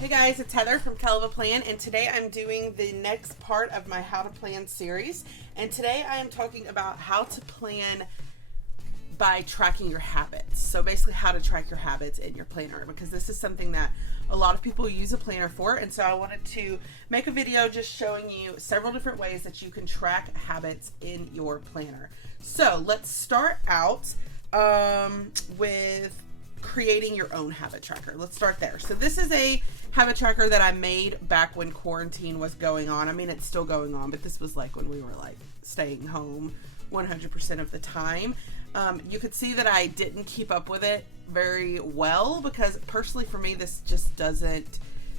Hey guys, it's Heather from Kell of a Plan, and today I'm doing the next part of my How to Plan series. And today I am talking about how to plan by tracking your habits. So basically how to track your habits in your planner, because this is something that a lot of people use a planner for. And so I wanted to make a video just showing you several different ways that you can track habits in your planner. So let's start out with creating your own habit tracker. Let's start there. So this is a habit tracker that I made back when quarantine was going on. I mean, it's still going on, but this was like when we were like staying home 100% of the time. You could see that I didn't keep up with it very well because personally for me, this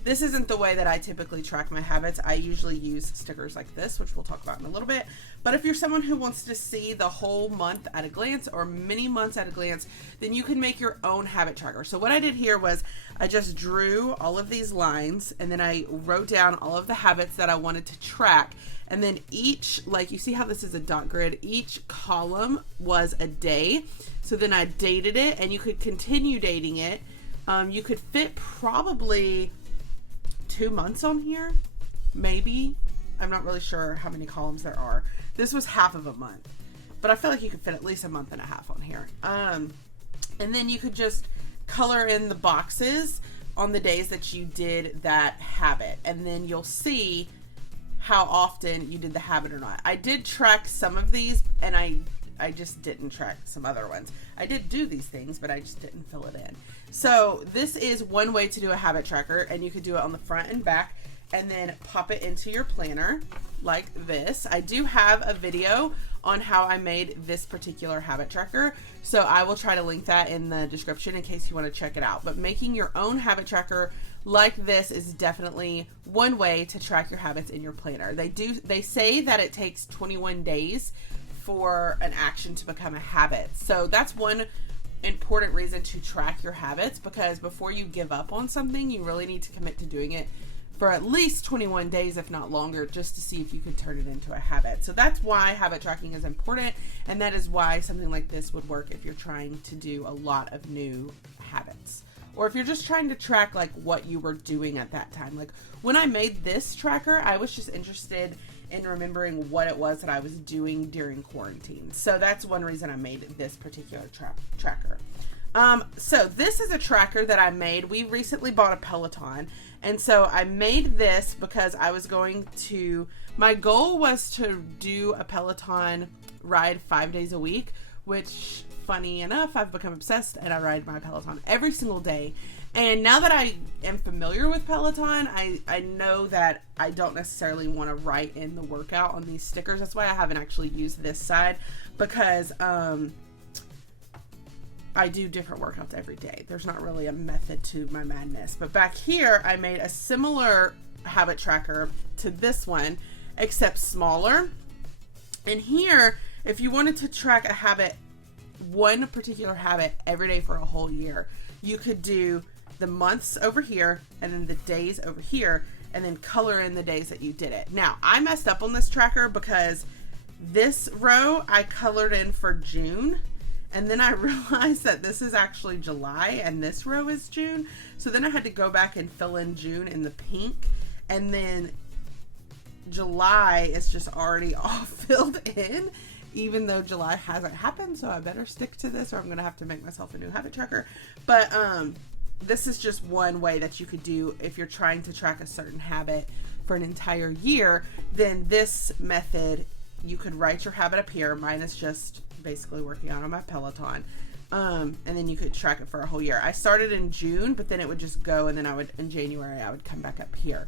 isn't the way that I typically track my habits. I usually use stickers like this, which we'll talk about in a little bit. But if you're someone who wants to see the whole month at a glance or many months at a glance, then you can make your own habit tracker. So what I did here was I just drew all of these lines and then I wrote down all of the habits that I wanted to track. And then each, like you see how this is a dot grid, each column was a day. So then I dated it and you could continue dating it. You could fit probably 2 months on here, maybe. I'm not really sure how many columns there are. This was half of a month, but I feel like you could fit at least a month and a half on here. And then you could just color in the boxes on the days that you did that habit, and then you'll see how often you did the habit or not. I did track some of these, and I just didn't track some other ones. I did do these things, but I just didn't fill it in. So this is one way to do a habit tracker, and you could do it on the front and back and then pop it into your planner like this. I do have a video on how I made this particular habit tracker, so I will try to link that in the description in case you want to check it out. But making your own habit tracker like this is definitely one way to track your habits in your planner. They say that it takes 21 days for an action to become a habit. So that's one important reason to track your habits, because before you give up on something, you really need to commit to doing it for at least 21 days, if not longer, just to see if you can turn it into a habit. So that's why habit tracking is important, and that is why something like this would work if you're trying to do a lot of new habits. Or if you're just trying to track like what you were doing at that time. Like when I made this tracker, I was just interested in remembering what it was that I was doing during quarantine. So that's one reason I made this particular tracker. So this is a tracker that I made. We recently bought a Peloton, and so I made this because I was my goal was to do a Peloton ride 5 days a week, which funny enough, I've become obsessed and I ride my Peloton every single day. And now that I am familiar with Peloton, I know that I don't necessarily want to write in the workout on these stickers. That's why I haven't actually used this side, because I do different workouts every day. There's not really a method to my madness. But back here, I made a similar habit tracker to this one, except smaller. And here, if you wanted to track a habit, one particular habit every day for a whole year, you could do the months over here and then the days over here, and then color in the days that you did it. Now, I messed up on this tracker because this row I colored in for June, and then I realized that this is actually July and this row is June. So then I had to go back and fill in June in the pink, and then July is just already all filled in, even though July hasn't happened. So I better stick to this or I'm gonna have to make myself a new habit tracker. But this is just one way that you could do if you're trying to track a certain habit for an entire year. Then this method, you could write your habit up here. Mine is just basically working out on my Peloton. And then you could track it for a whole year. I started in June, but then it would just go, and then in January, I would come back up here.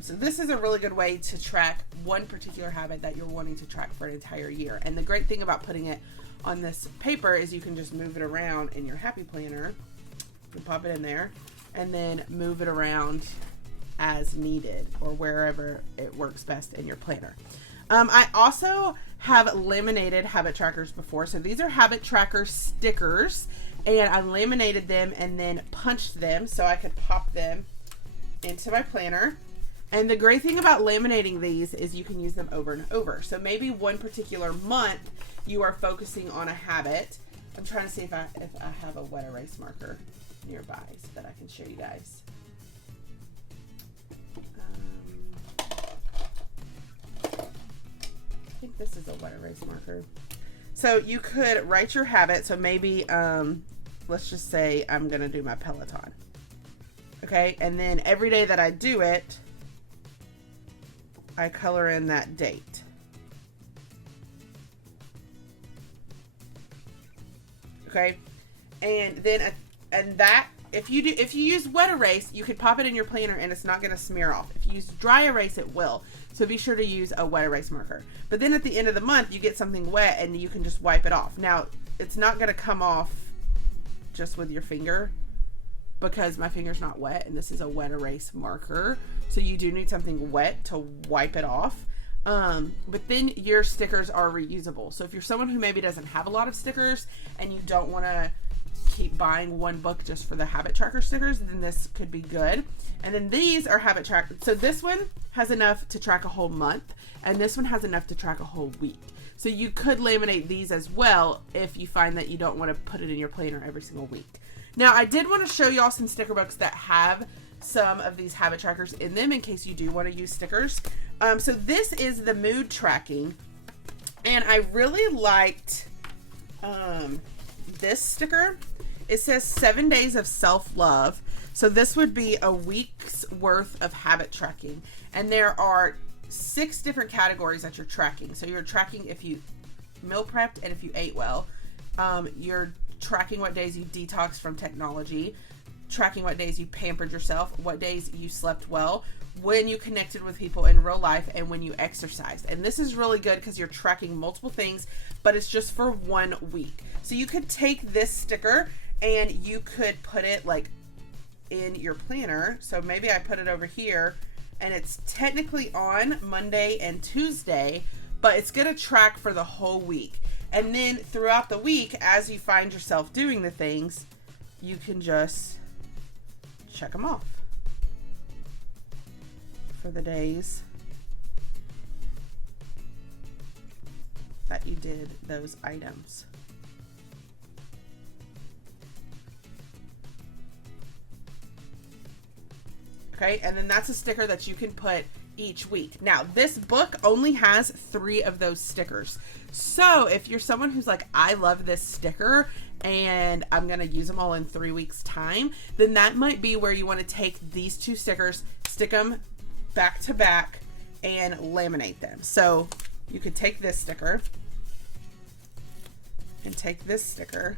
So this is a really good way to track one particular habit that you're wanting to track for an entire year. And the great thing about putting it on this paper is you can just move it around in your happy planner. You pop it in there and then move it around as needed or wherever it works best in your planner. I also have laminated habit trackers before. So these are habit tracker stickers, and I laminated them and then punched them so I could pop them into my planner. And the great thing about laminating these is you can use them over and over. So maybe one particular month you are focusing on a habit. I'm trying to see if I have a wet erase marker nearby so that I can show you guys. think this is a wet erase marker. So you could write your habit. So maybe, let's just say I'm going to do my Peloton. Okay. And then every day that I do it, I color in that date. Okay. And then, if you use wet erase, you could pop it in your planner and it's not going to smear off. If you use dry erase, it will. So be sure to use a wet erase marker. But then at the end of the month, you get something wet and you can just wipe it off. Now, it's not going to come off just with your finger because my finger's not wet and this is a wet erase marker. So you do need something wet to wipe it off. But then your stickers are reusable. So if you're someone who maybe doesn't have a lot of stickers and you don't want to keep buying one book just for the habit tracker stickers, then this could be good. And then these are habit tracker. So this one has enough to track a whole month and this one has enough to track a whole week. So you could laminate these as well if you find that you don't want to put it in your planner every single week. Now I did want to show y'all some sticker books that have some of these habit trackers in them in case you do want to use stickers. So this is the mood tracking and I really liked this sticker. It says 7 days of self-love. So this would be a week's worth of habit tracking. And there are 6 different categories that you're tracking. So you're tracking if you meal prepped and if you ate well. You're tracking what days you detoxed from technology, tracking what days you pampered yourself, what days you slept well, when you connected with people in real life, and when you exercised. And this is really good because you're tracking multiple things, but it's just for 1 week. So you could take this sticker and you could put it like in your planner. So maybe I put it over here and it's technically on Monday and Tuesday, but it's going to track for the whole week. And then throughout the week, as you find yourself doing the things, you can just check them off for the days that you did those items. Okay, and then that's a sticker that you can put each week. Now, this book only has 3 of those stickers. So if you're someone who's like, I love this sticker and I'm going to use them all in 3 weeks time, then that might be where you want to take these 2 stickers, stick them back to back and laminate them. So you could take this sticker and take this sticker.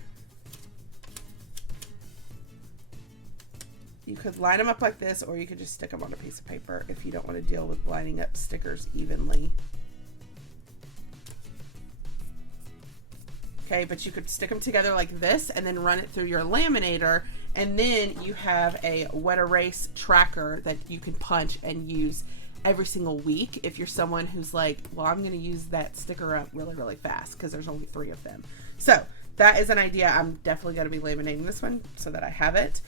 You could line them up like this, or you could just stick them on a piece of paper if you don't want to deal with lining up stickers evenly. Okay, but you could stick them together like this and then run it through your laminator, and then you have a wet erase tracker that you can punch and use every single week if you're someone who's like, well, I'm going to use that sticker up really, really fast because there's only 3 of them. So that is an idea. I'm definitely going to be laminating this one so that I have it.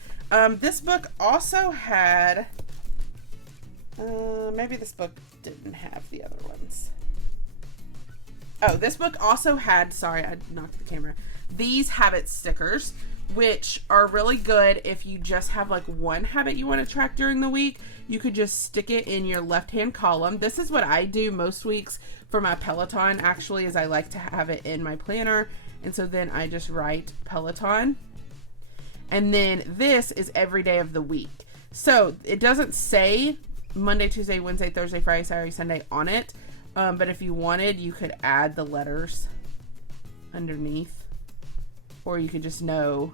This book also had, maybe this book didn't have the other ones. Oh, this book also had, sorry, I knocked the camera, these habit stickers, which are really good if you just have like one habit you want to track during the week. You could just stick it in your left-hand column. This is what I do most weeks for my Peloton, actually, is I like to have it in my planner. And so then I just write Peloton. And then this is every day of the week. So it doesn't say Monday, Tuesday, Wednesday, Thursday, Friday, Saturday, Sunday on it. But if you wanted, you could add the letters underneath. Or you could just know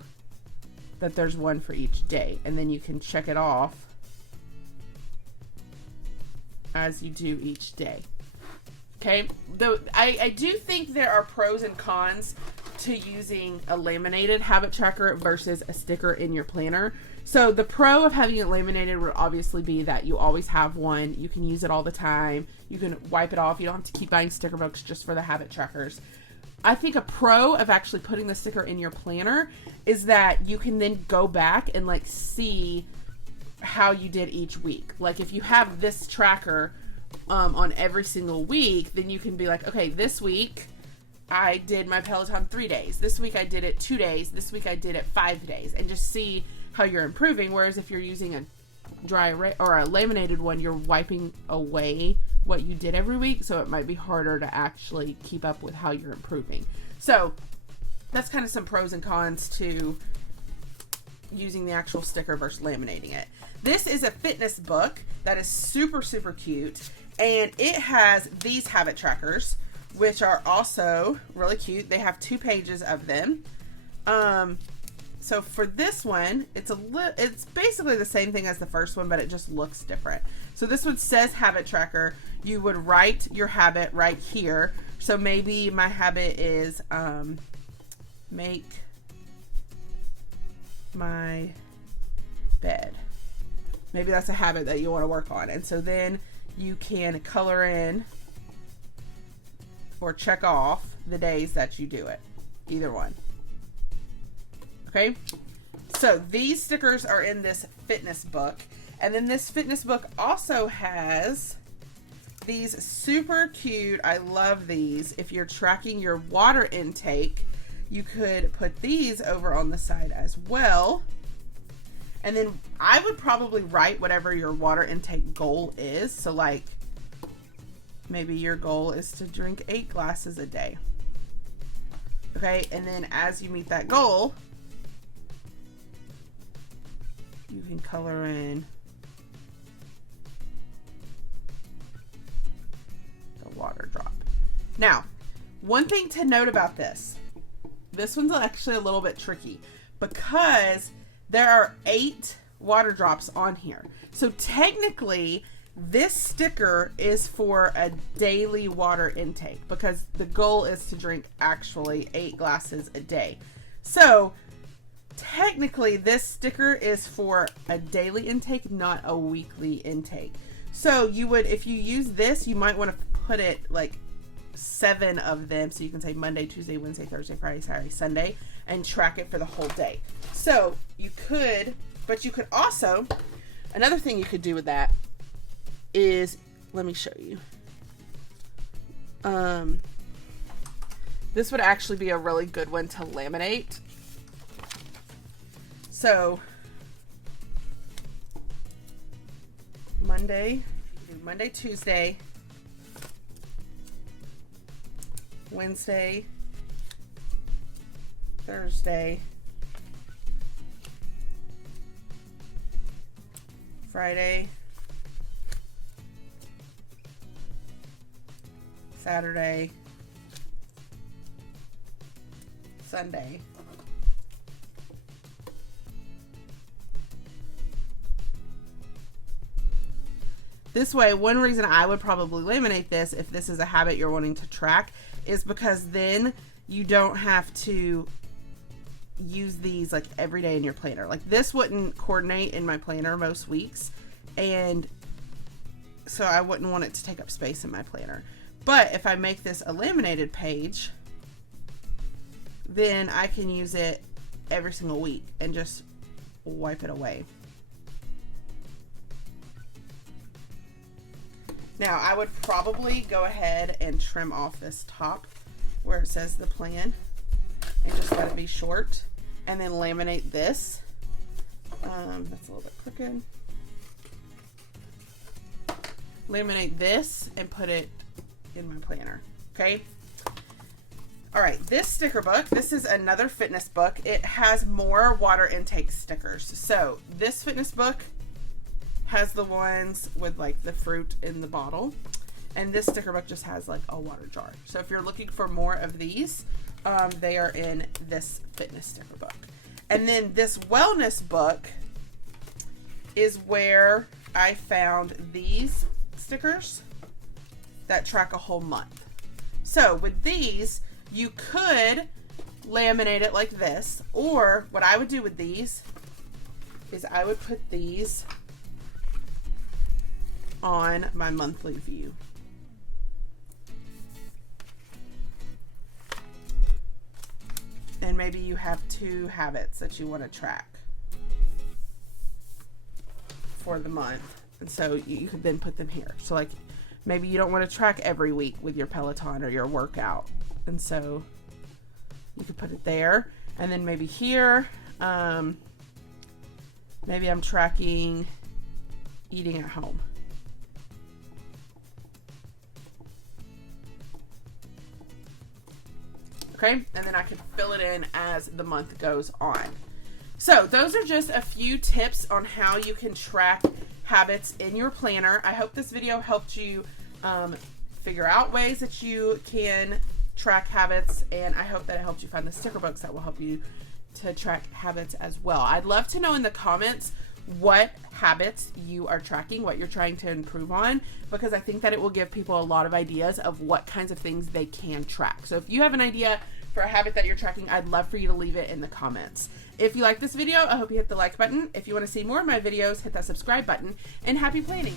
that there's one for each day. And then you can check it off as you do each day. Okay, though I do think there are pros and cons to using a laminated habit tracker versus a sticker in your planner. So the pro of having it laminated would obviously be that you always have one. You can use it all the time. You can wipe it off. You don't have to keep buying sticker books just for the habit trackers. I think a pro of actually putting the sticker in your planner is that you can then go back and like see how you did each week. Like if you have this tracker on every single week, then you can be like, okay, this week I did my Peloton 3 days. This week I did it 2 days. This week I did it 5 days, and just see how you're improving. Whereas if you're using a dry erase or a laminated one, you're wiping away what you did every week, so it might be harder to actually keep up with how you're improving. So that's kind of some pros and cons to using the actual sticker versus laminating it. This is a fitness book that is super, super cute, and it has these habit trackers, which are also really cute. They have 2 pages of them. So for this one, it's basically the same thing as the first one, but it just looks different. So this one says habit tracker. You would write your habit right here. So maybe my habit is make my bed. Maybe that's a habit that you want to work on. And so then you can color in or check off the days that you do it. Either one. Okay, so these stickers are in this fitness book, and then this fitness book also has these super cute, I love these. If you're tracking your water intake, you could put these over on the side as well. And then I would probably write whatever your water intake goal is. So like maybe your goal is to drink 8 glasses a day. Okay, and then as you meet that goal, you can color in the water drop. Now, one thing to note about this one's actually a little bit tricky because there are 8 water drops on here. So technically, this sticker is for a daily water intake because the goal is to drink actually 8 glasses a day. So technically, this sticker is for a daily intake, not a weekly intake. So you would, if you use this, you might want to put it like 7 of them. So you can say Monday, Tuesday, Wednesday, Thursday, Friday, Saturday, Sunday, and track it for the whole day. So you could, but you could also, another thing you could do with that is, let me show you. This would actually be a really good one to laminate. So Monday, Tuesday, Wednesday, Thursday, Friday, Saturday, Sunday. This way, one reason I would probably laminate this, if this is a habit you're wanting to track, is because then you don't have to use these like every day in your planner. Like this wouldn't coordinate in my planner most weeks, and so I wouldn't want it to take up space in my planner. But if I make this a laminated page, then I can use it every single week and just wipe it away. Now, I would probably go ahead and trim off this top where it says the plan and just let it be short, and then laminate this. That's a little bit crooked. Laminate this and put it in my planner. Okay. All right, this sticker book, this is another fitness book. It has more water intake stickers. So this fitness book has the ones with like the fruit in the bottle, and this sticker book just has like a water jar. So if you're looking for more of these, they are in this fitness sticker book. And then this wellness book is where I found these stickers that track a whole month. So with these, you could laminate it like this, or what I would do with these is I would put these on my monthly view. And maybe you have 2 habits that you want to track for the month, and so you could then put them here. So like maybe you don't want to track every week with your Peloton or your workout, and so you could put it there. And then maybe here, maybe I'm tracking eating at home. Okay, and then I can fill it in as the month goes on. So those are just a few tips on how you can track habits in your planner. I hope this video helped you figure out ways that you can track habits, and I hope that it helped you find the sticker books that will help you to track habits as well. I'd love to know in the comments what habits you are tracking, what you're trying to improve on, because I think that it will give people a lot of ideas of what kinds of things they can track. So if you have an idea for a habit that you're tracking, I'd love for you to leave it in the comments. If you like this video, I hope you hit the like button. If you want to see more of my videos, hit that subscribe button, and happy planning.